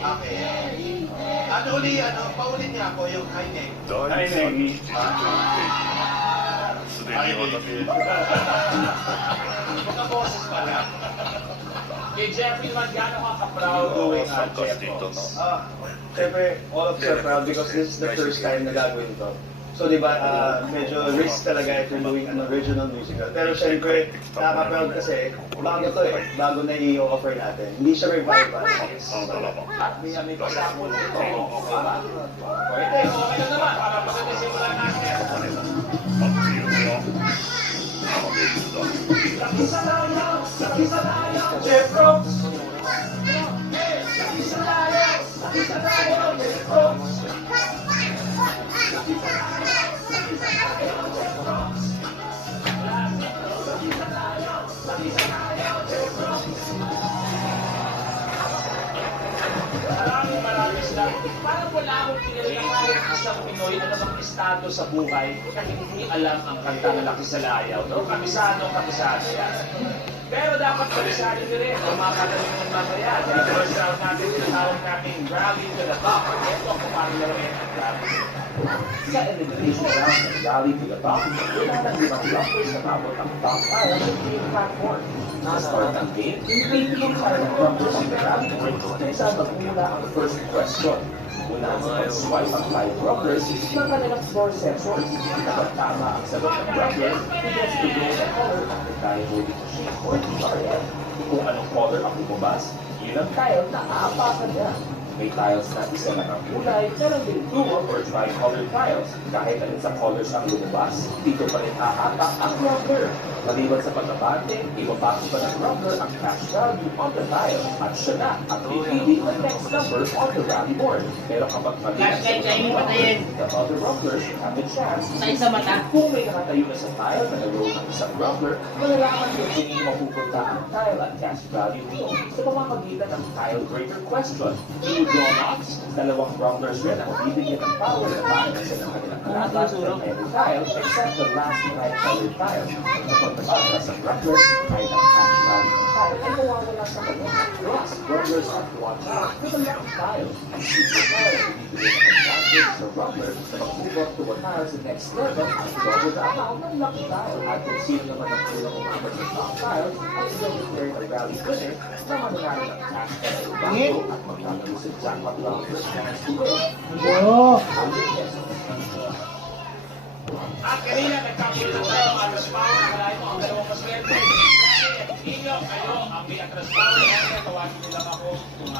Okay. Paulit niya ako yung high neck. 第31回すでに私 Magka-boses pala. Kay Jeffrey naman, gano'n ka ka-proud doing Jeffro? Siyempre, all of us are proud because this is the first time na gagawin to. So, di ba, medyo risk talaga if you're doing an original musical. Pero siyempre, nakaka-proud kasi, bago to eh. Bago na i-offer natin. Hindi siya revival. At may kasama mo ito. Okay ba? Pwede, okay na naman. Para pagkakasimulan natin. Jeffro! Maraming salamat. Parang wala akong kinilala kahit isang Pinoy na namang estado sa buhay na hindi alam ang kanta ng Laki sa Layaw. No? Kabisado yan. Pero dapat kabisado nyo rin ang mga kagaling ng mamaya. Dahil first round natin, tinatawag natin Rally to the Top. Ito kung paano rin ang rally. Sa elimination round ng Rally to the Top, wala nang limang blockers na mabot ang top pile ng game platform. Na-start ang game, pinipigil para ng drummers in the rally board kung saan magmula ang first question. Mula sa pag-swipe ang 5 drummers ng kanilang score sensors. Kapag tama ang sagot ng drummer, he gets to blow the color of the tile holding machine or TRM. Kung anong color ang lumabas, yun ang tile na aapakan niya. May tiles na isa lang ang kulay, meron din dual or tri-color tiles. Kahit alin sa colors ang lumabas, dito pa rin aapak ang number. Maliban sa pagkabante, ibabasa pa ng number ang cash value on the tile at siya na ang pipili ng next number on the rally board. Pero kapag mali ang the other rumblers have a chance Sa isa mata. kung may nakatayo na sa tile na nag-roll ng isang rumbler, malalaman kung sino mapupunta ang tile at cash value nito sa pamamagitan ng tile breaker question. Draw knots, dalawang rumblers rin ang bibigyan ng power na makakasa ng kanilang kalaban ng every tile except the last tri-colored tile. Kapag nabasa sa rumbler, kahit ang cash value ng tile ay mawawala sa kanya. Plus, rumblers at watching with a lucky tile. Ang super tile ay bibigyan ng advantage sa rumbler na mag-move up to a tile sa next level at double the amount ng lucky tile. At kung sino naman ang kulang umabot sa top tile, ay i-declare na rally winner na mananalo ng cash value at magkakaroon sa jackpot rounders chance to win. At kanina, nagkakulit na tayo mga Atraspawan. Malayo mo ang dalawang paswerte. Inyo, kayo ang may Atraspawan. Tawagin nyo lang ako kung